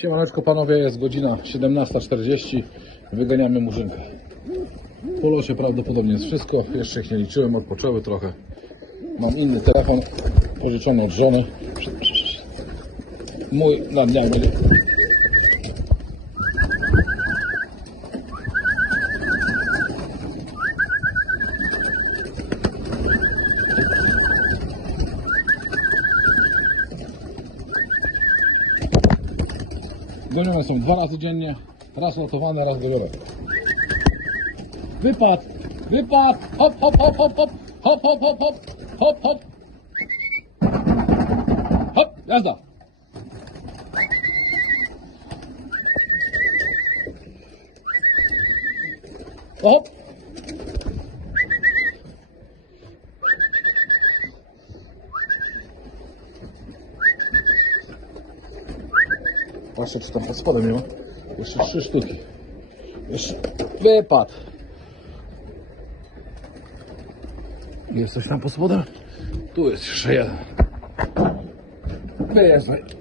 Siemaneczko panowie, jest godzina 17.40, wyganiamy murzynkę. Po się prawdopodobnie jest wszystko, jeszcze ich nie liczyłem, odpoczęły trochę. Mam inny telefon, pożyczony od żony. Mój na dniach będzie są dwa razy dziennie, raz lotowane, raz dojowe. Wypad! Wypad! Hop, hop, hop, hop, hop! Hop, hop, hop, hop! Hop, hop! Hop, jazda! Hop! patrzę co tam pod spodem nie ma jeszcze trzy sztuki jeszcze wypad jest coś tam pod spodem tu jest jeszcze jeden wyjeżdżaj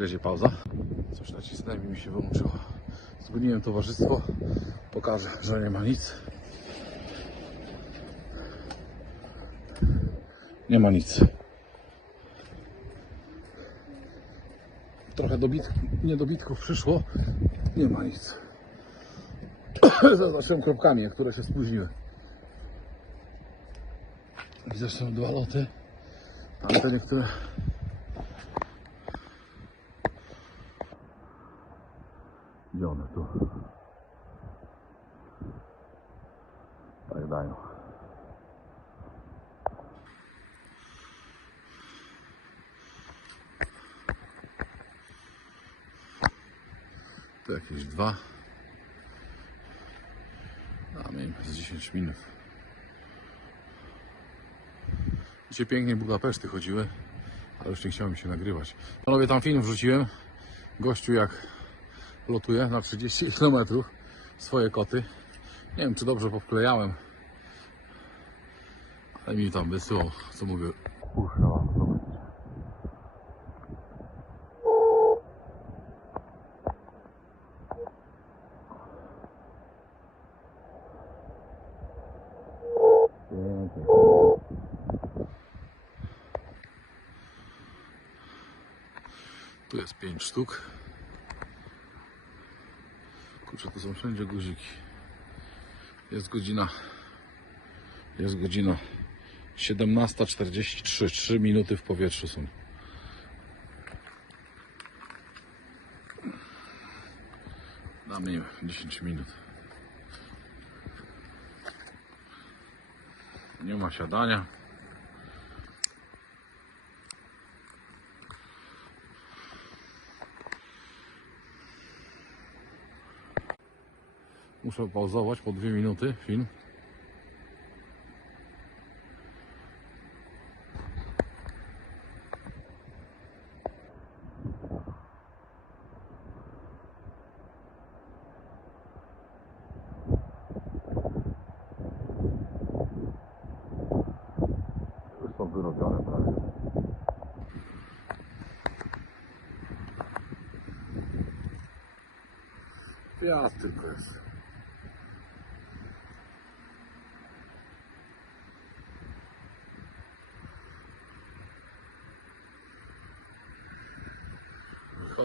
Czekajcie, pauza. Coś nacisnęli mi się wyłączyło. Zgubiłem towarzystwo. Pokażę, że nie ma nic. Nie ma nic. Trochę dobit niedobitków przyszło. Nie ma nic. Zaznaczyłem kropkami, które się spóźniły. Widzę, że są dwa loty. Tamte niektóre... zasypione tu. Tak dają. Tu jakieś dwa. A mniej z 10 minut. Dzisiaj pięknie Budapeszty chodziły, ale już nie chciałem się nagrywać. Panowie, no, tam film wrzuciłem. Gościu jak lotuje na 30 kilometrów swoje koty. Nie wiem, czy dobrze powklejałem, ale mi tam wysyłał, co mówię. No. Tu jest pięć sztuk kurczę, są wszędzie guziki. Jest godzina. Jest godzina. 17.43. Trzy minuty w powietrzu są. Damy im 10 minut. Nie ma siadania. muszę pauzować po dwie minuty film.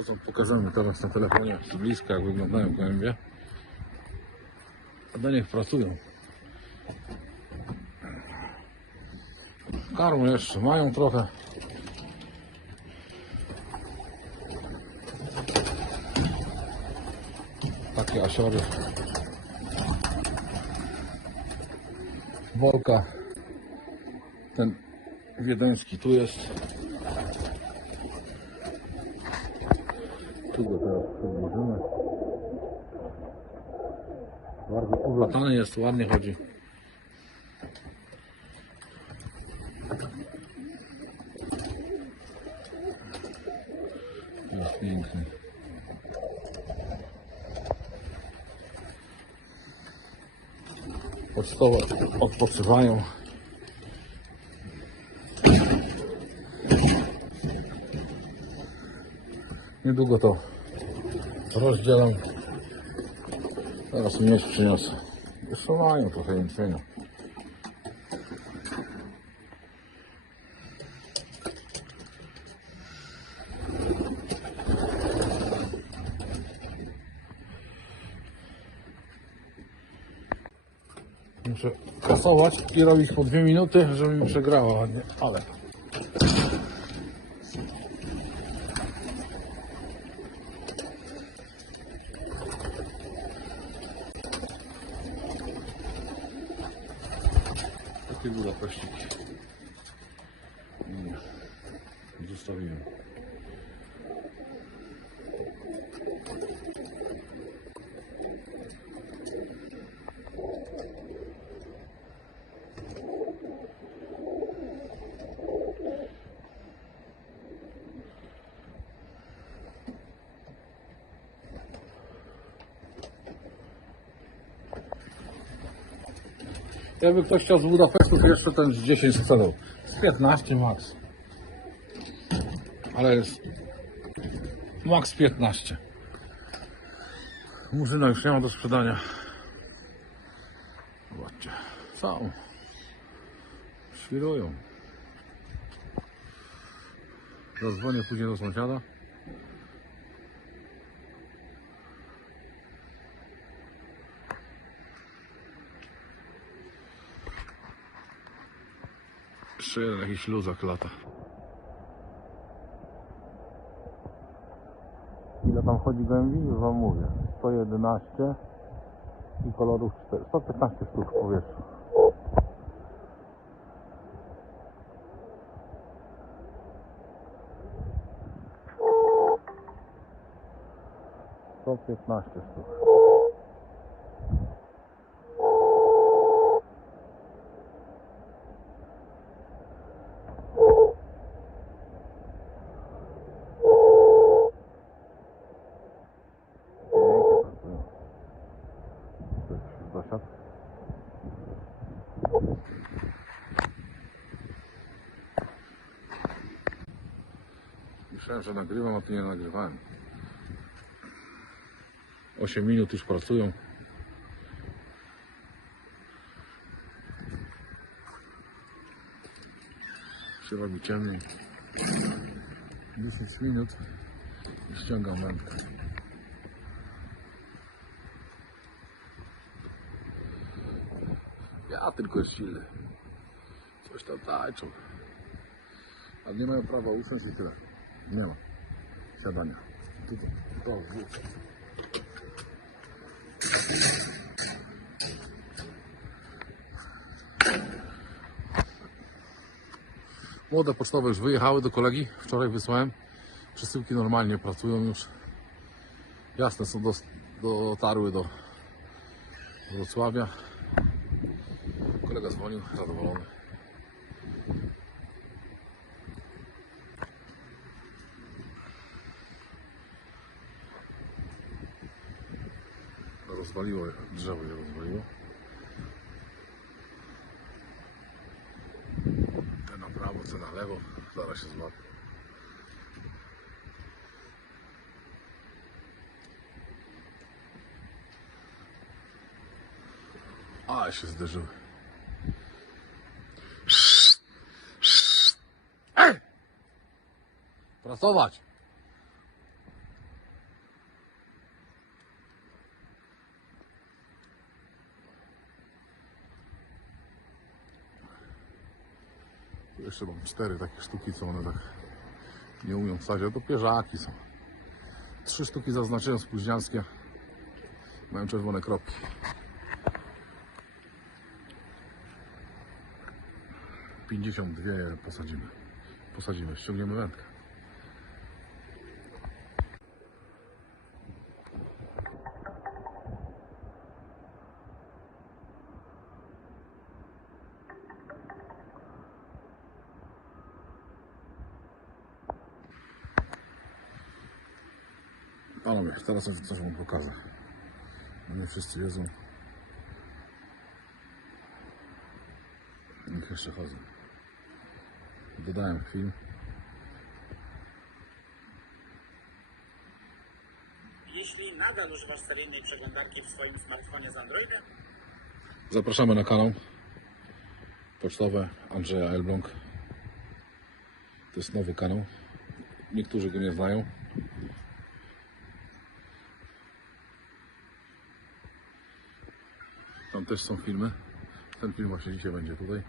są pokazane teraz na telefonie z bliska, jak wyglądają gołębie. A do nich pracują. Karm jeszcze mają trochę. Takie asiory. Wolka. Ten wiedeński tu jest. tu go teraz podbliżymy. Bardzo oblatany jest, ładnie chodzi. Jest piękny. Od stołu odpoczywają. Niedługo to rozdzielam. Teraz mieć przyniosę. Wysuwają trochę jęczmienia. Muszę kasować i robić po dwie minuty, żeby mi przegrała ładnie, ale... Chcę takiego zaprośnik nie zostawiłem. Jakby ktoś chciał z Budapestu, jeszcze ten z 10 celów. Z 15 max. Ale jest... maks 15. Murzyna już nie ma do sprzedania. Zobaczcie. Są. Świrują. Zadzwonię później do sąsiada. przy jakichś luzach lata. Ile tam chodzi głębi? Już wam mówię. 111 i kolorów 4, 115 sztuk powietrza. Сто пятнадцать штук. Myślałem, ja że nagrywam, a tu nie nagrywałem. 8 minut już pracują. Trzeba mi ciemniej. 10 minut i ściągam lampkę. Ja tylko jest silny. Coś tam tańczą. Ale nie mają prawa usiąść i tyle. Nie, Сабана. Тука. Това е звука. Młode pocztowe już wyjechały do kolegi. Wczoraj wysłałem. Przysyłki normalnie pracują już. Jasne są, do, dotarły do Wrocławia. Kolega dzwonił, zadowolony. rozwaliło, drzewo je rozwaliło. Te na prawo, te na lewo, zaraz się złapie. A, się zderzyły. Pracować! jeszcze mam cztery takie sztuki, co one tak nie umią wstać, a to pierzaki są. Trzy sztuki zaznaczyłem spóźnianskie, mają czerwone kropki. Pięćdziesiąt dwie posadzimy, posadzimy, ściągniemy wędkę. teraz coś wam pokażę. Nie wszyscy jedzą. Niech jeszcze chodzą. Dodałem film. Jeśli nadal używasz seryjnej przeglądarki w swoim smartfonie z Androidem, zapraszamy na kanał pocztowe Andrzeja Elbląg. To jest nowy kanał. Niektórzy go nie znają. Tam też są filmy. Ten film właśnie dzisiaj będzie tutaj.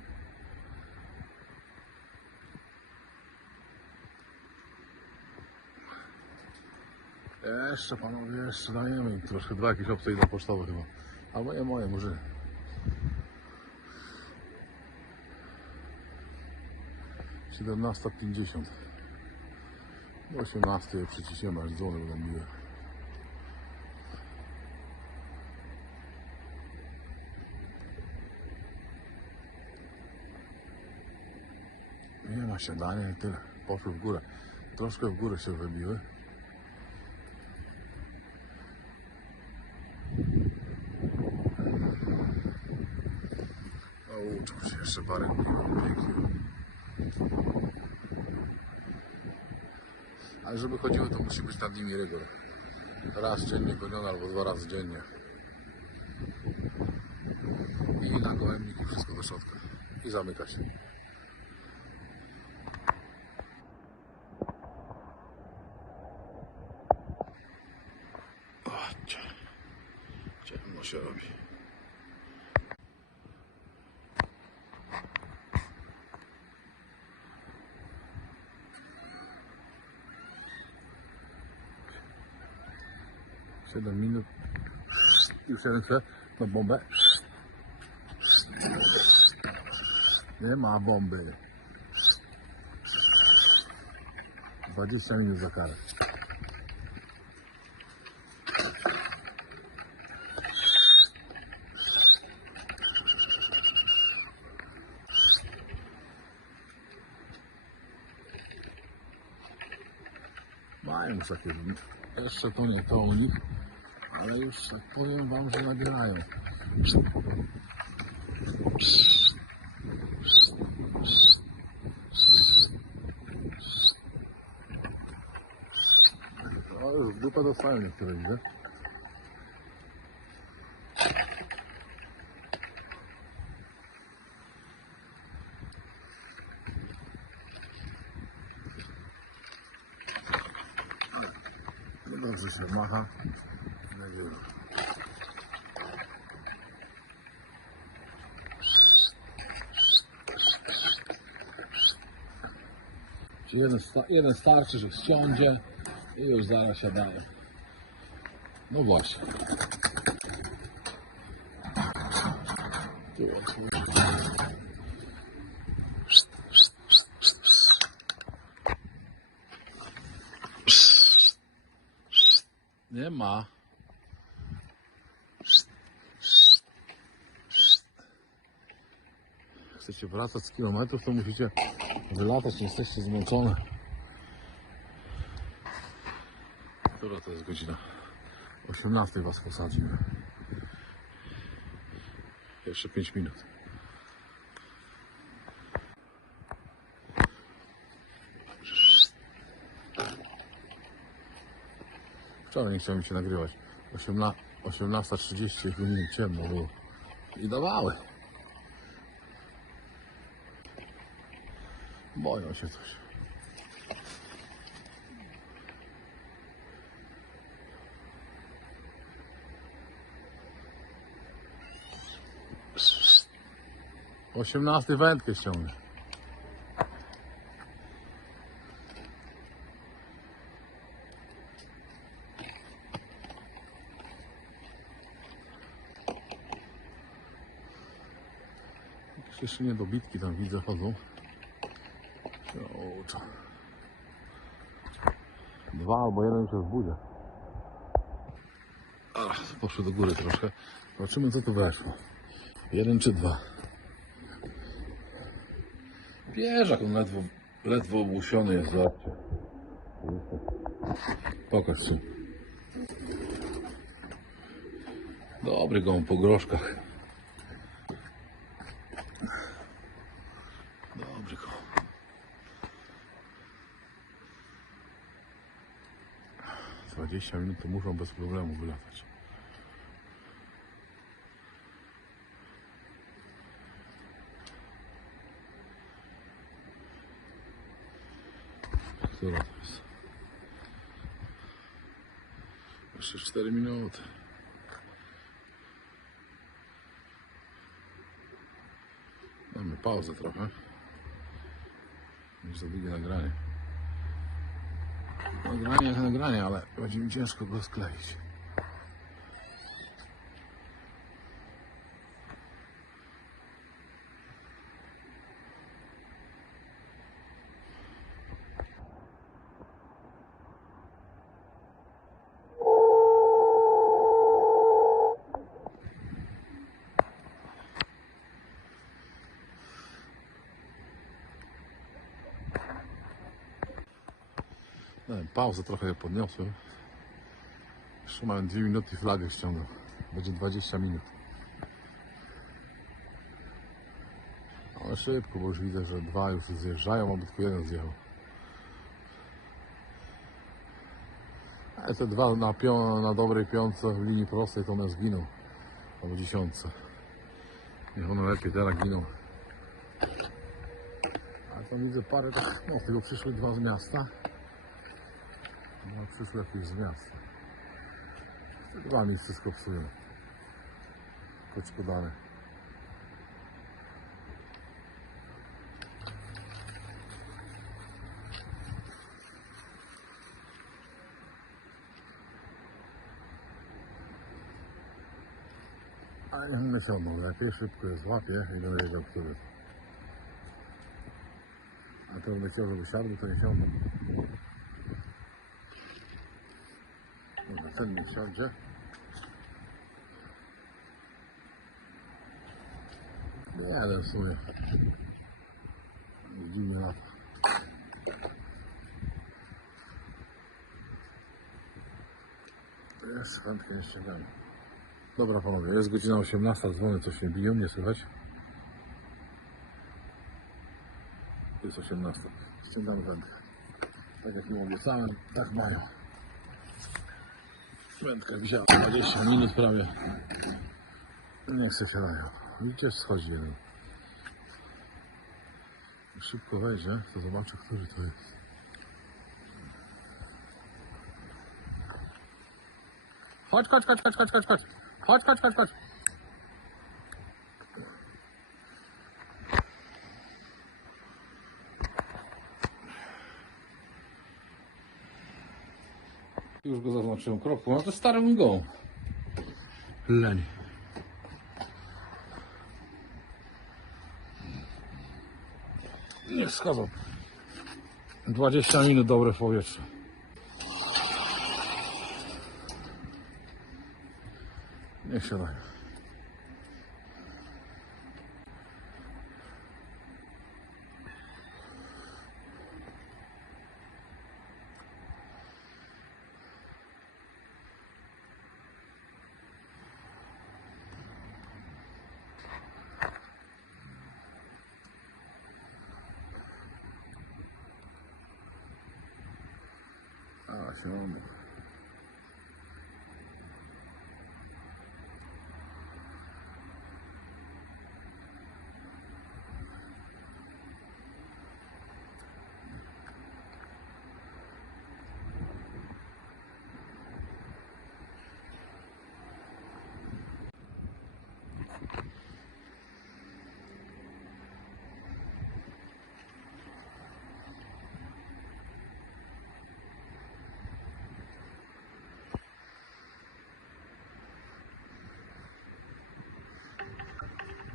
Jeszcze panowie, jeszcze dajemy im troszkę dwa jakieś opcje do pocztowe chyba. albo moje, moje, może. Siedemnasta pięćdziesiąt. Osiemnasty je przyciśniemy, aż dzwony będą miły. na siadanie i tyle. Poszły w górę. Troszkę w górę się wybiły. No, uczą się jeszcze parę dni. Ale żeby chodziło, to musi być na dni Raz dziennie koniona, albo dwa razy dziennie. I na gołębniku wszystko do środka. I zamyka się. você dormindo e o silêncio na bomba. É uma bomba. Pode ser a cara. Vai, moça querida. jeszcze to nie to u nich, ale już tak powiem wam, że nagrają. O, już, dupa, to jest dupa dostalnie, które widzę. jeden, sta jeden starczy, że wsiądzie i już zaraz siadają. No właśnie. Nie ma. Chcecie wracać z kilometrów, to musicie wylatać, jesteście zmęczone. Która to jest godzina? 18 was posadzimy. Jeszcze 5 minut. Wczoraj nie chciałem się nagrywać. 18.30 godzin ciemno było. I dawały. Boją się coś. Osiemnasty wędkę ściągnę. Jeszcze niedobitki tam widzę chodzą to. Dwa albo jeden już jest w budzie. A, poszło do góry troszkę. Zobaczymy co tu weszło. Jeden czy dwa. Pierzak on ledwo, ledwo obłusiony jest. Zobaczcie. Pokaż tu. Dobry go on po groszkach. 20 minut to muszą bez problemu wylatać. Która minuty. Damy pauzę trochę. Już za długie nagranie nagranie, nagranie, ale będzie mi ciężko go skleić. pauzę trochę je podniosłem. Jeszcze mam 2 minuty i flagę ściągnę. Będzie 20 minut. Ale szybko, bo już widzę, że dwa już zjeżdżają, albo tylko jeden zjechał. Ale te dwa na, pią na dobrej piątce w linii prostej to one zginą. Albo dziesiątce. Niech one lepiej teraz giną. Ale tam widzę parę, no tylko przyszły dwa z miasta. No, czy z miasta? Dwa mi wszystko psują. Koćko dane. A ja myślę, no lepiej szybko jest łapie i do jego który. A to by chciał, żeby siadł, to nie chciałbym. ten miesiąc, że nie, ale w sumie widzimy na Jest chętnie jeszcze wędrę. Dobra panowie, jest godzina 18, dzwony coś nie biją, nie słychać. Jest 18, ściągamy wędkę. Tak jak mi obiecałem, tak mają prędko. Wziąłem 20 minut prawie. Nie chcę się lają. Widzicie, schodzi jeden. Szybko wejdzie, to zobaczę, który to jest. Chodź, chodź, chodź, chodź, chodź, chodź, chodź, chodź, chodź, chodź, chodź. Już go zaznaczyłem kropką, no to, to stary mój go. Leń. Nie wskazał. Dwadzieścia minut dobre w powietrze. Niech się leni. 时候呢。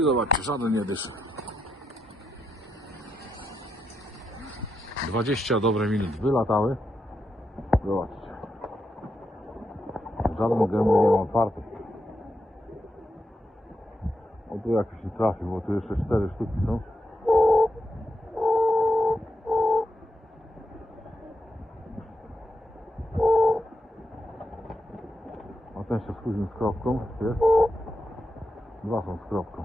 I zobaczcie, żaden nie dyszy. Dwadzieścia dobre minut wylatały. Zobaczcie. Żadną gębę nie mam otwartą. O tu jakoś nie trafił, bo tu jeszcze cztery sztuki są. A Ten się z kropką, jest? Dwa są z kropką.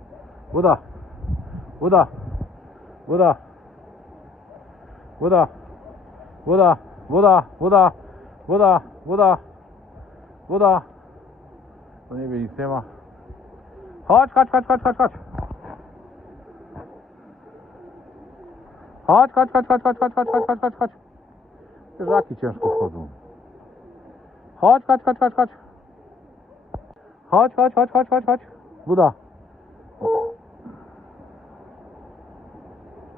Bu da. Bu da. Bu da. Bu da. Bu da. Bu da. Bu da. Bu da. Bu da. Bu da. Bu ne bileyim Sema. Kaç kaç kaç kaç kaç kaç. Kaç kaç kaç kaç kaç kaç kaç kaç kaç kaç kaç. Rak içeriz kokladım. Kaç kaç kaç kaç kaç. Kaç kaç kaç kaç kaç kaç. Bu da.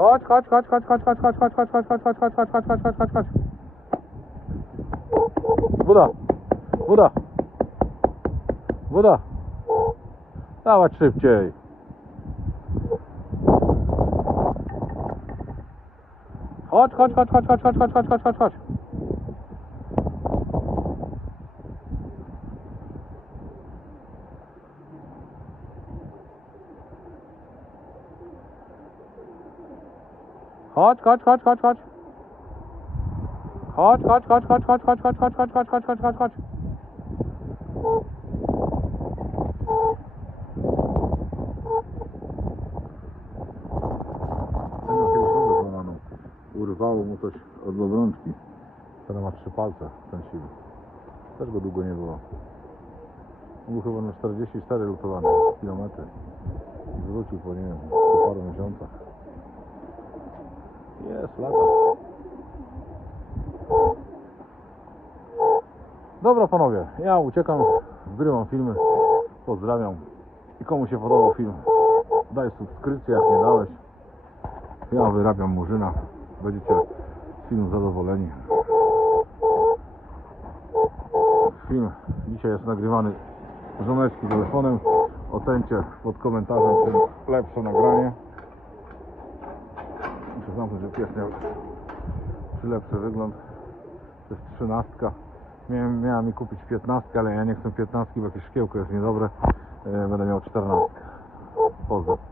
Chodź, chodź, chodź, chodź, chodź, chodź, chodź, chodź, chodź, chodź, chodź, chodź, chodź, chodź, chodź, chodź, chodź, chodź, chodź, chodź, Woda. Woda. Woda. Dawać szybciej. Chodź, chodź, chodź, chodź, chodź, chodź, chodź, chodź, chodź, chodź, chodź. Chodź, chodź, chodź, chodź, chodź. Chodź, chodź, chodź, chodź, chodź, chodź, chodź, chodź, chodź, chodź, chodź, chodź, chodź, chodź. Urwało mu coś od obrączki. To ma trzy palce w sensie. Też go długo nie było. On był chyba na 44 lutowany kilometry. I wrócił po nie wiem, po paru miesiącach. Jest, lata. Dobra panowie, ja uciekam, wgrywam filmy, pozdrawiam i komu się podobał film, daj subskrypcję jak nie dałeś, ja wyrabiam murzyna, będziecie film zadowoleni. Film dzisiaj jest nagrywany żoneczki telefonem, oceńcie pod komentarzem czy lepsze nagranie znowu, że pies miał lepszy wygląd to jest trzynastka miałem, miałem mi kupić piętnastkę, ale ja nie chcę piętnastki, bo jakieś szkiełko jest niedobre będę miał czternastkę pozdrawiam